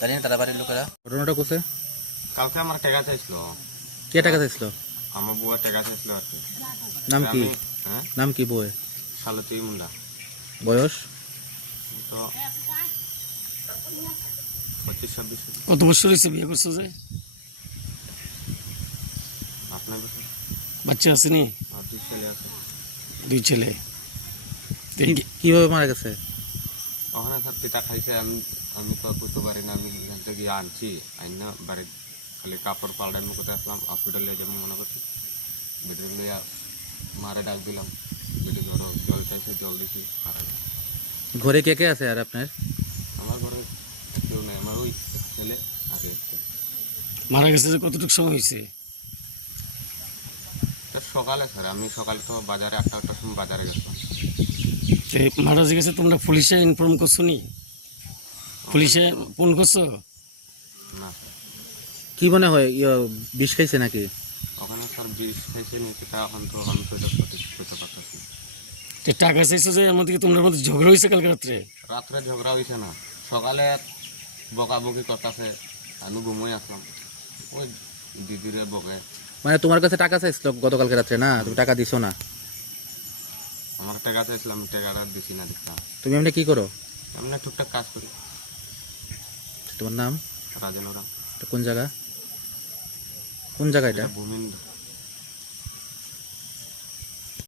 জানি না তারা বাড়ির লোকেরা? ঘটনাটা কোসে কালকে আমার টেকা চাইছিল। কে টাকা চাইছিল? আমার বউয়ের টেকা চাইছিল আর কি। নাম কি? হ্যাঁ? নাম কি বই সালতি মুন্ডা। বয়স? তো পঁচিশ ছাব্বিশ। কত বছর হয়েছে বিয়ে করছ যে? আপনার বাচ্চা আসেনি? দুই ছেলে আছে। দুই ছেলে। তো কীভাবে মারা গেছে? ওখানে সব পিতা খাইছে আমি আমি তো করতে পারি না আমি এখান থেকে আনছি আইন না বাড়ির খালি কাপড় পাল্টাই আমি কোথায় আসলাম? হসপিটালে যাব মনে করছি। বেডে লিয়া মারে ডাক দিলাম। বেডে ধরো জল চাইছে জল দিছি মারা গেছে। ঘরে কে কে আছে আর আপনার? আমার ঘরে কেউ নেই আমার ওই ছেলে আর মারা গেছে যে কতটুকু সময় হয়েছে? তো সকালে স্যার আমি সকালে তো বাজারে আটটা আটটার সময় বাজারে গেছিলাম। মারা গেছে তোমরা পুলিশে ইনফর্ম করছ নি? পুলিশে ফোন করছ? না কি মনে হয় ইয়ে, বিষ খাইছে নাকি? ওখানে স্যার বিষ খাইছে নিয়েছে তা এখন তো আমি তো এটা সঠিক করতে পারতেছি। তো টাকা চাইছো যে মধ্যে তোমার মধ্যে ঝগড়া হয়েছে কালকে রাত্রে? রাত্রে ঝগড়া হয়েছে না। সকালে বকাবকি করতেছে আমি ঘুমোই আসলাম। ওই দিদিরে বকে। মানে তোমার কাছে টাকা চাইছিল গতকালকে রাত্রে না? তুমি টাকা দিছো না? আমার টাকা চাইছিলাম টাকাটা দিছি না দেখতাম তুমি এমনি কি করো? এমনি টুকটাক কাজ করি। তোমার নাম? রাজেন এটা কোন জায়গা? কোন জায়গা এটা? ভূমিন